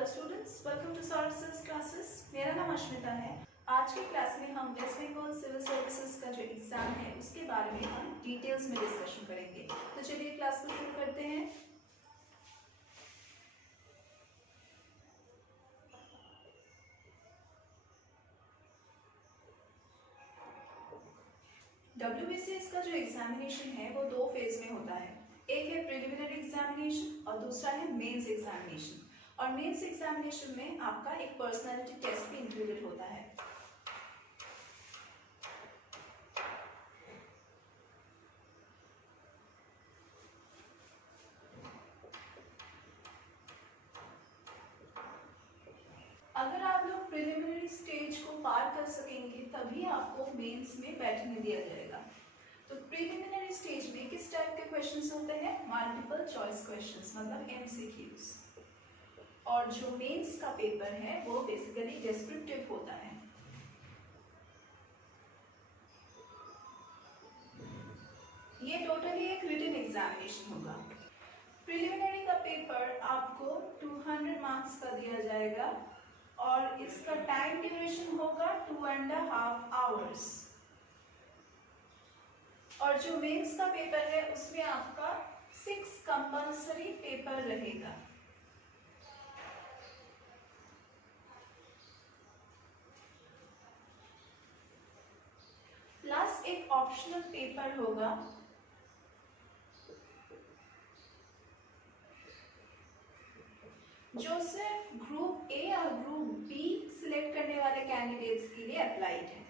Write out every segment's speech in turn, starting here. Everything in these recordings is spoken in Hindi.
Hello students, welcome to services classes. मेरा नाम अश्मिता है। आज की क्लास में हम वेस्ट बंगाल सिविल सर्विसेज का जो एग्जाम है उसके बारे में हम डिटेल्स में डिस्कशन करेंगे। तो चलिए क्लास को शुरू करते हैं। WBCS का जो एग्जामिनेशन है वो दो फेज में होता है। एक है प्रिलिमिनरी एग्जामिनेशन और दूसरा है मेंस एग्जामिनेशन। और मेंस एग्जामिनेशन में आपका एक पर्सनालिटी टेस्ट भी इंक्लूडेड होता है। अगर आप लोग प्रिलिमिनरी स्टेज को पार कर सकेंगे तभी आपको मेंस में बैठने दिया जाएगा। तो प्रिलिमिनरी स्टेज में किस टाइप के क्वेश्चंस होते हैं? मल्टीपल चॉइस क्वेश्चंस, मतलब MCQs। और जो मेंस का पेपर है वो बेसिकली डिस्क्रिप्टिव होता है। ये टोटली एक रिटन एग्जामिनेशन होगा। प्रिलिमिनरी का पेपर आपको 200 मार्क्स का दिया जाएगा और इसका टाइम ड्यूरेशन होगा 2.5 आवर्स। और जो मेंस का पेपर है उसमें आपका 6 कंपल्सरी पेपर रहेगा। प्लस एक ऑप्शनल पेपर होगा जो सिर्फ ग्रुप ए और ग्रुप बी सिलेक्ट करने वाले कैंडिडेट्स के लिए अप्लाइड है।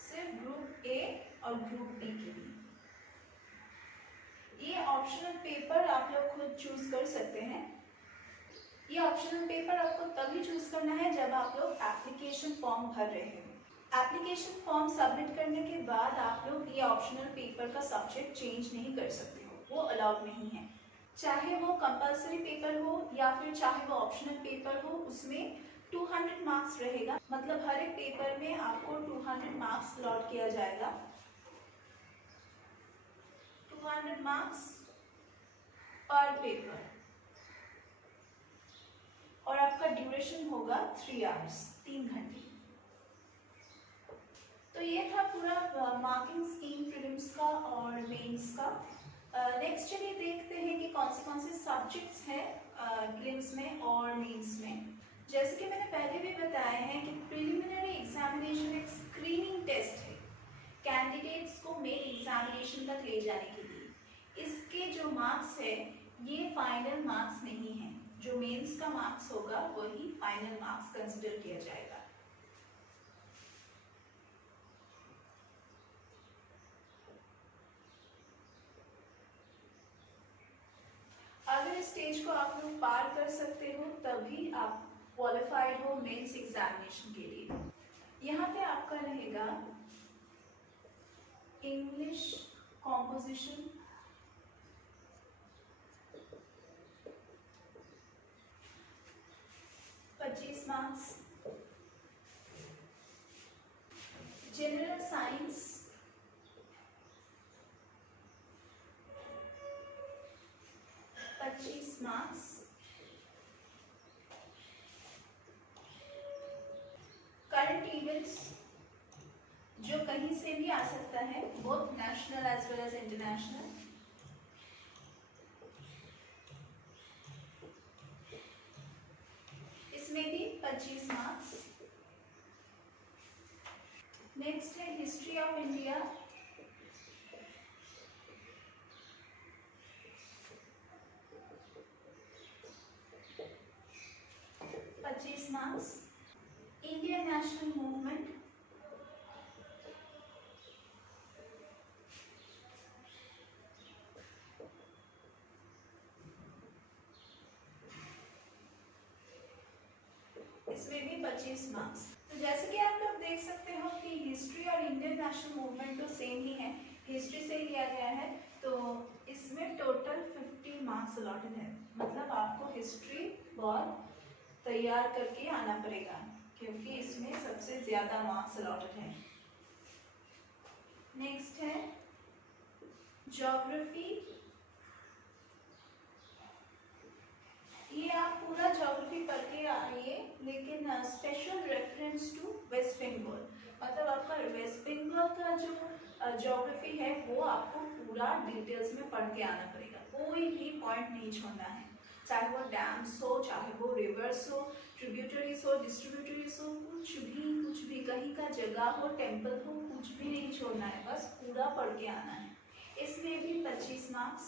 सिर्फ ग्रुप ए और ग्रुप बी के लिए। ये ऑप्शनल पेपर आप लोग खुद चूज कर सकते हैं। ये ऑप्शनल पेपर आपको तभी चूज करना है जब आप लोग एप्लीकेशन फॉर्म भर रहे हो। एप्लीकेशन फॉर्म सबमिट करने के बाद आप लोग ये ऑप्शनल पेपर का सब्जेक्ट चेंज नहीं कर सकते हो, वो अलाउड नहीं है। चाहे वो कंपल्सरी पेपर हो या फिर चाहे वो ऑप्शनल पेपर हो, उसमें 200 मार्क्स रहेगा। मतलब हर एक पेपर में आपको 200 मार्क्स अलॉट किया जाएगा। 200 मार्क्स पर पेपर। और आपका ड्यूरेशन होगा 3 आवर्स, 3 घंटे। तो ये था पूरा मार्किंग स्कीम प्रीलिम्स का और मेंस का। नेक्स्ट चलिए देखते हैं कि कौन से सब्जेक्ट्स हैं प्रीलिम्स में और मेंस में। जैसे कि मैंने पहले भी बताया है कि प्रिलिमिनरी एग्जामिनेशन एक स्क्रीनिंग टेस्ट है कैंडिडेट्स को मेन एग्जामिनेशन तक ले जाने के लिए। इसके जो मार्क्स है ये फाइनल मार्क्स नहीं है। जो मेंस का मार्क्स होगा वही फाइनल मार्क्स कंसिडर किया जाएगा। अगर इस स्टेज को आप लोग पार कर सकते हो तभी आप क्वालिफाइड हो मेंस एग्जामिनेशन के लिए। यहाँ पे आपका रहेगा English composition, marks, general science 25 marks, current events जो कहीं से भी आ सकता है, both national as well as international, इसमें भी 25 मार्क्स। नेक्स्ट है history of India, marks. Indian national movement 25 marks. तो जैसे कि आप लोग देख सकते हो कि हिस्ट्री और इंडियन नेशनल मूवमेंट तो सेम ही है, हिस्ट्री से ही लिया गया है। तो इसमें टोटल 50 मार्क्स अलॉटेड है। मतलब आपको हिस्ट्री बहुत तैयार करके आना पड़ेगा क्योंकि इसमें सबसे ज्यादा मार्क्स अलॉटेड है। नेक्स्ट है ज्योग्राफी वेस्ट बंगाल का जो ज्योग्राफी है वो आपको पूरा डिटेल्स में पढ़ के आना पड़ेगा, कोई भी पॉइंट नहीं छोड़ना है, चाहे वो डैम्स हो, चाहे वो रिवर्स हो, ट्रिब्यूटरीज हो, डिस्ट्रीब्यूटरीज हो, कुछ भी कहीं का जगह हो, टेम्पल हो, कुछ भी नहीं छोड़ना है, बस पूरा पढ़ के आना है। इसमें भी 25 marks.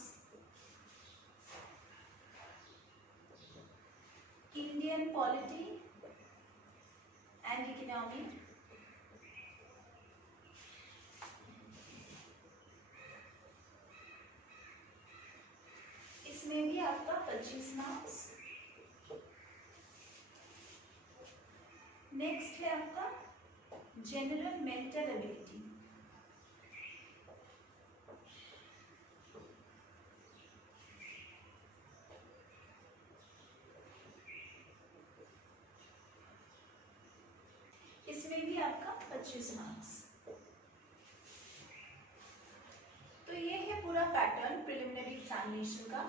Indian polity and economy, इसमें भी आपका 25 मार्क्स। नेक्स्ट है आपका जनरल मेंटल एबिलिटी, इसमें भी आपका 25 मार्क्स। तो ये है पूरा पैटर्न प्रिलिमिनरी एग्जामिनेशन का।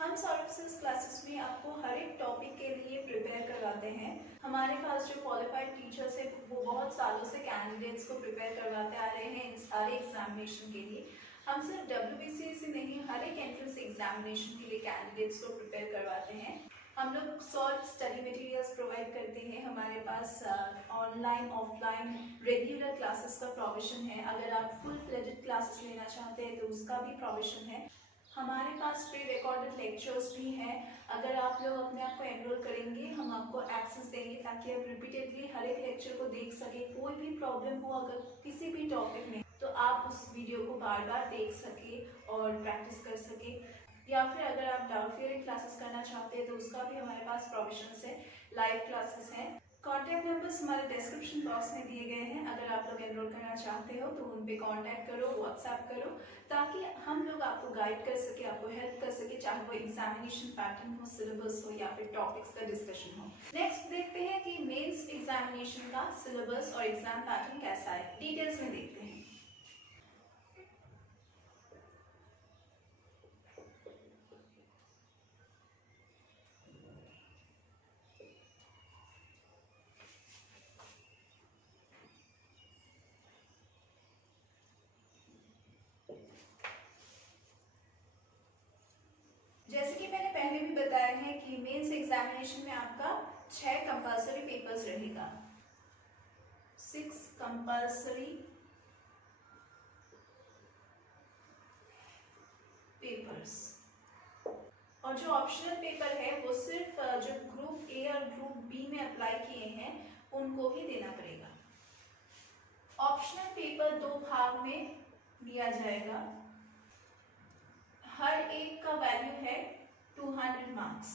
हम सर्विसेज क्लासेस में आपको हर एक टॉपिक के लिए प्रिपेयर करवाते हैं। हमारे पास जो क्वालिफाइड टीचर्स है वो बहुत सालों से कैंडिडेट्स को प्रिपेयर करवाते आ रहे हैं इन सारे एग्जामिनेशन के लिए। हम सिर्फ WBCS नहीं, हर एक एंट्रेंस एग्जामिनेशन के लिए कैंडिडेट्स को प्रिपेयर करवाते हैं। हम लोग सॉल्व स्टडी मटेरियल्स प्रोवाइड करते हैं। हमारे पास ऑनलाइन ऑफलाइन रेगुलर क्लासेस का प्रोविजन है। अगर आप फुल फ्लेजेड क्लासेस लेना चाहते हैं तो उसका भी प्रोविजन है। हमारे पास प्री रिकॉर्डेड लेक्चर्स भी हैं। अगर आप लोग अपने आप को एनरोल करेंगे हम आपको एक्सेस देंगे ताकि आप रिपीटेडली हर एक लेक्चर को देख सके। कोई भी प्रॉब्लम हो अगर किसी भी टॉपिक में तो आप उस वीडियो को बार बार देख सके और प्रैक्टिस कर सके। या फिर अगर आप डाउट क्लियरिंग क्लासेस करना चाहते हैं तो उसका भी हमारे पास प्रोविजंस है, लाइव क्लासेस हैं। कॉन्टैक्ट नंबर्स हमारे डिस्क्रिप्शन बॉक्स में दिए गए हैं। अगर आप लोग एनरोल करना चाहते हो तो उन पे कॉन्टैक्ट करो, व्हाट्सएप करो, ताकि हम लोग आपको गाइड कर सके, आपको हेल्प कर सके, चाहे वो एग्जामिनेशन पैटर्न हो, सिलेबस हो या फिर टॉपिक्स का डिस्कशन हो। नेक्स्ट देखते हैं कि मेंस एग्जामिनेशन का सिलेबस और एग्जाम पैटर्न कैसा है, डिटेल्स में देखते हैं। जैसे कि मैंने पहले भी बताया है कि मेंस एग्जामिनेशन में आपका 6 कंपल्सरी पेपर्स रहेगा, 6 कंपल्सरी पेपर्स। और जो ऑप्शनल पेपर है वो सिर्फ जो ग्रुप ए और ग्रुप बी में अप्लाई किए हैं उनको ही देना पड़ेगा। ऑप्शनल पेपर 2 भाग में दिया जाएगा, हर एक का वैल्यू है 200 मार्क्स।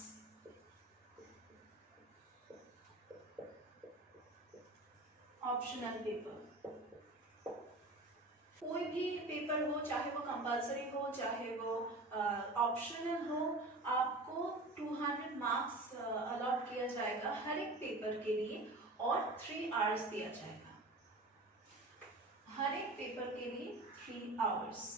ऑप्शनल पेपर कोई भी पेपर हो, चाहे वो कंपल्सरी हो चाहे वो ऑप्शनल हो, आपको 200 मार्क्स अलॉट किया जाएगा हर एक पेपर के लिए और 3 आवर्स दिया जाएगा। हर एक पेपर के लिए 3 आवर्स।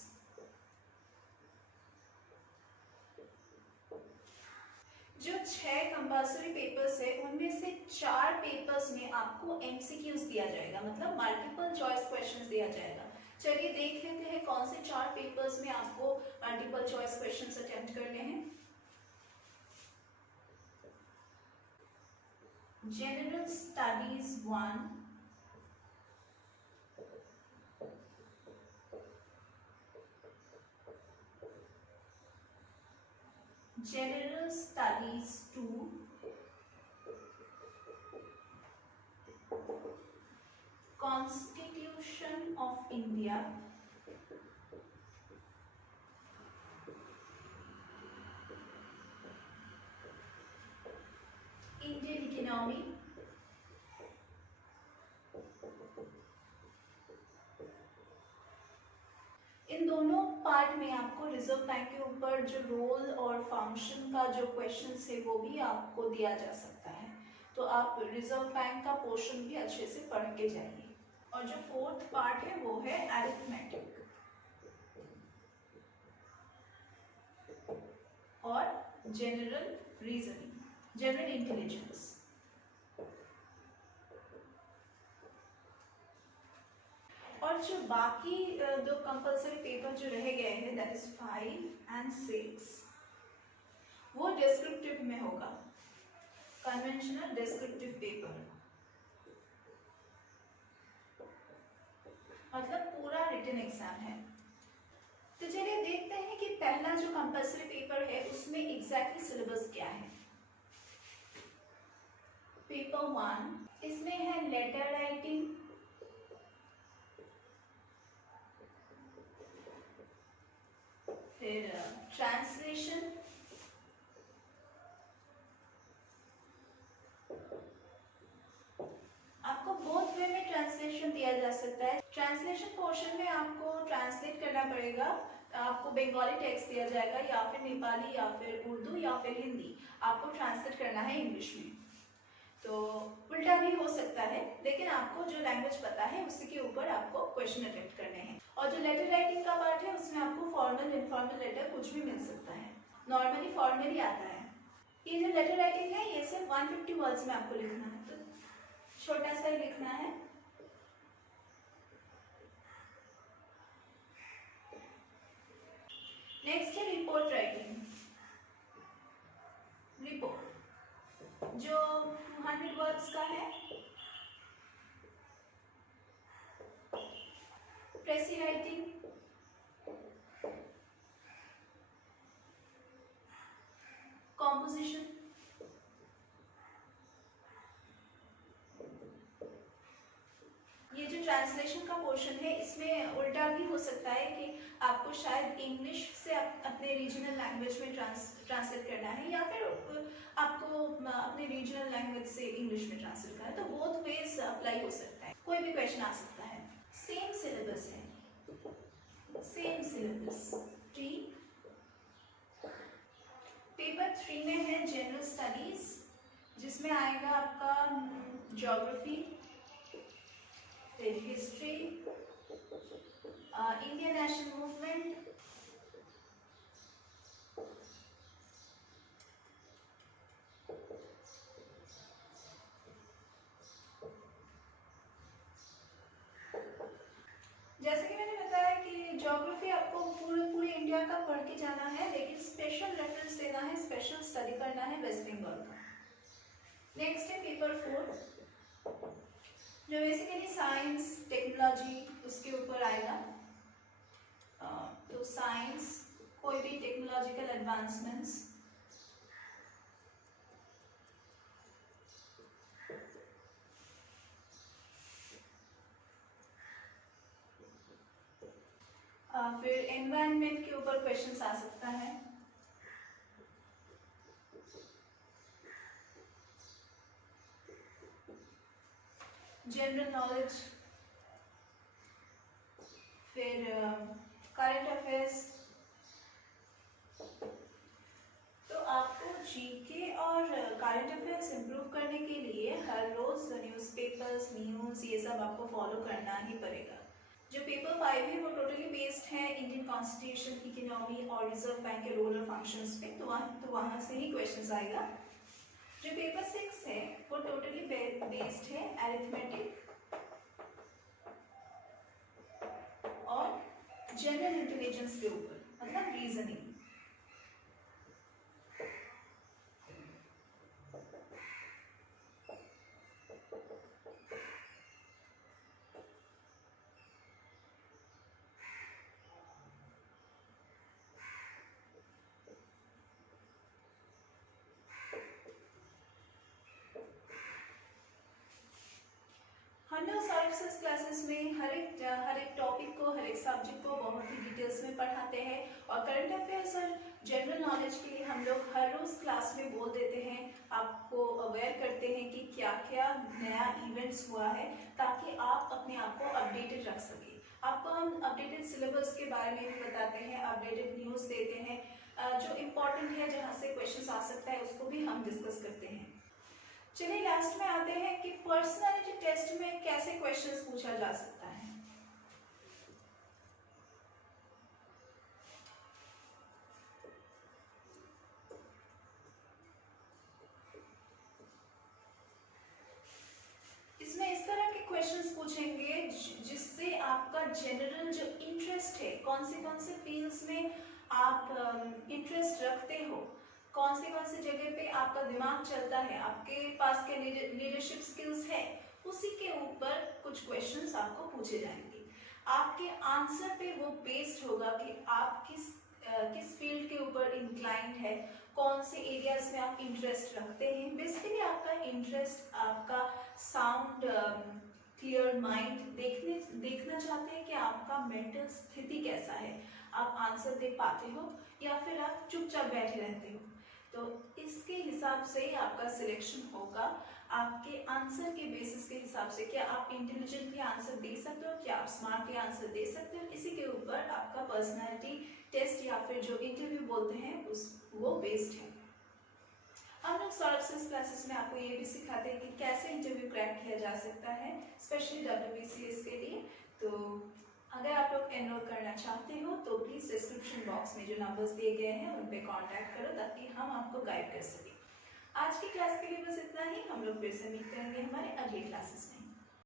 जो 6 कंपल्सरी पेपर्स है उनमें से 4 पेपर्स में आपको MCQs दिया जाएगा, मतलब मल्टीपल चॉइस क्वेश्चंस दिया जाएगा। चलिए देख लेते हैं कौन से 4 पेपर्स में आपको मल्टीपल चॉइस क्वेश्चंस अटेम्प्ट करने हैं। General studies 1, general studies 2, constitution of India, Indian economy, इन दोनों पार्ट में आपको रिजर्व बैंक के ऊपर जो रोल और फंक्शन का जो क्वेश्चंस है वो भी आपको दिया जा सकता है, तो आप रिजर्व बैंक का पोर्शन भी अच्छे से पढ़ के जाइए। और जो 4th पार्ट है वो है अरिथमेटिक और जनरल रीजनिंग, जनरल इंटेलिजेंस। और जो बाकी दो कंपल्सरी पेपर जो रह गए हैं, दैट इज 5 and 6, वो डिस्क्रिप्टिव में होगा, कन्वेंशनल डिस्क्रिप्टिव पेपर, मतलब पूरा रिटन एग्जाम है। तो चलिए देखते हैं कि पहला जो कंपल्सरी पेपर है उसमें एग्जैक्टली सिलेबस क्या है। पेपर 1, इसमें है लेटर राइटिंग, फिर ट्रांसलेशन, आपको बोथ वे में ट्रांसलेशन दिया जा सकता है। ट्रांसलेशन पोर्शन में आपको ट्रांसलेट करना पड़ेगा, आपको बंगाली टेक्स्ट दिया जाएगा या फिर नेपाली या फिर उर्दू या फिर हिंदी, आपको ट्रांसलेट करना है इंग्लिश में। तो उल्टा भी हो सकता है, लेकिन आपको जो लैंग्वेज पता है उसी के ऊपर आपको क्वेश्चन अटेम्प्ट करने हैं। और जो लेटर राइटिंग का पार्ट है उसमें आपको फॉर्मल इनफॉर्मल लेटर कुछ भी मिल सकता है, नॉर्मली फॉर्मली आता है। ये जो लेटर राइटिंग है ये सिर्फ 150 वर्ड्स में आपको लिखना है, तो छोटा सा ही लिखना है। नेक्स्ट है रिपोर्ट राइटिंग। रिपोर्ट जो 200 वर्ड्स का है। प्रेसी राइटिंग, कॉम्पोजिशन, ये जो ट्रांसलेशन का पोर्शन है इसमें उल्टा भी हो सकता है कि आपको शायद इंग्लिश से अपने रीजनल लैंग्वेज में ट्रांसलेट करना है या फिर आपको अपने रीजनल लैंग्वेज से इंग्लिश में ट्रांसलेट करना है, तो बोथ वेज अप्लाई हो सकता है, कोई भी क्वेश्चन आ सकता है। सेम सिलेबस है, सेम सिलेबस। पेपर 3 में है जनरल स्टडीज, जिसमें आएगा आपका ज्योग्राफी, फिर हिस्ट्री, इंडियन नेशनल मूवमेंट, जैसे कि मैंने बताया कि ज्योग्राफी आपको पूरे इंडिया का पढ़ के जाना है, लेकिन स्पेशल रेफरेंस देना है, स्पेशल स्टडी करना है वेस्ट बंगाल का। नेक्स्ट है पेपर 4, जो बेसिकली साइंस टेक्नोलॉजी उसके ऊपर आएगा। तो साइंस, कोई भी टेक्नोलॉजिकल एडवांसमेंट्स, फिर एनवायरनमेंट के ऊपर क्वेश्चंस आ सकता है। जनरल नॉलेज, फिर करंट अफेयर्स। तो आपको जीके और करंट अफेयर्स इंप्रूव करने के लिए हर रोज न्यूज़पेपर्स, न्यूज़, ये सब आपको फॉलो करना ही पड़ेगा। जो पेपर 5 है वो टोटली बेस्ड है इंडियन कॉन्स्टिट्यूशन, इकोनॉमी और रिजर्व बैंक के रोल और फंक्शंस पे, तो वहाँ से ही क्वेश्चंस आएगा। जो पेपर 6 है वो टोटली बेस्ड है अरिथमेटिक और जनरल इंटेलिजेंस के ऊपर, मतलब रीजनिंग। हम लोग सर्विसेज क्लासेस में हर एक टॉपिक को, हर एक सब्जेक्ट को बहुत ही डिटेल्स में पढ़ाते हैं, और करंट अफेयर्स और जनरल नॉलेज के लिए हम लोग हर रोज क्लास में बोल देते हैं, आपको अवेयर करते हैं कि क्या क्या नया इवेंट्स हुआ है, ताकि आप अपने आप को अपडेटेड रख सकें। आपको हम अपडेटेड सिलेबस के बारे में भी बताते हैं, अपडेटेड न्यूज़ देते हैं, जो इम्पोर्टेंट है, जहाँ से क्वेश्चन आ सकता है उसको भी हम डिस्कस करते हैं। चलिए लास्ट में आते हैं कि पर्सनालिटी टेस्ट में कैसे क्वेश्चंस पूछा जा सकता है। इसमें इस तरह के क्वेश्चंस पूछेंगे जिससे आपका कौन से फील्ड्स में आप इंटरेस्ट रखते हो, कौन सी जगह पे आपका दिमाग चलता है, आपके पास के लीडरशिप स्किल्स है, उसी के ऊपर कुछ क्वेश्चंस आपको पूछे जाएंगे। आपके आंसर पे वो बेस्ड होगा कि आप किस फील्ड के ऊपर इंक्लाइंड है, कौन से एरियाज में आप इंटरेस्ट रखते हैं। बेसिकली आपका इंटरेस्ट, आपका साउंड क्लियर माइंड देखना चाहते हैं कि आपका मेंटल स्थिति कैसा है, आप आंसर दे पाते हो या फिर आप चुपचाप बैठे रहते हो। तो इसके हिसाब से ही आपका सिलेक्शन होगा, आपके आंसर के बेसिस के हिसाब से। क्या आप इंटेलिजेंटली आंसर दे सकते हो, क्या आप स्मार्टली आंसर दे सकते हो, इसी के ऊपर आपका पर्सनालिटी टेस्ट या फिर जो इंटरव्यू बोलते हैं वो बेस्ड है। हम लोग सॉल्व क्लासेस में आपको ये भी सिखाते हैं कि कैसे इंटरव्यू क्रैक किया जा सकता है, स्पेशली WBCS के लिए। तो अगर आप लोग एनरोल करना चाहते हो तो प्लीज़ डिस्क्रिप्शन बॉक्स में जो नंबर्स दिए गए हैं उन पे कांटेक्ट करो ताकि हम आपको गाइड कर सकें। आज की क्लास के लिए बस इतना ही। हम लोग फिर से मीट करेंगे हमारे अगली क्लासेस में।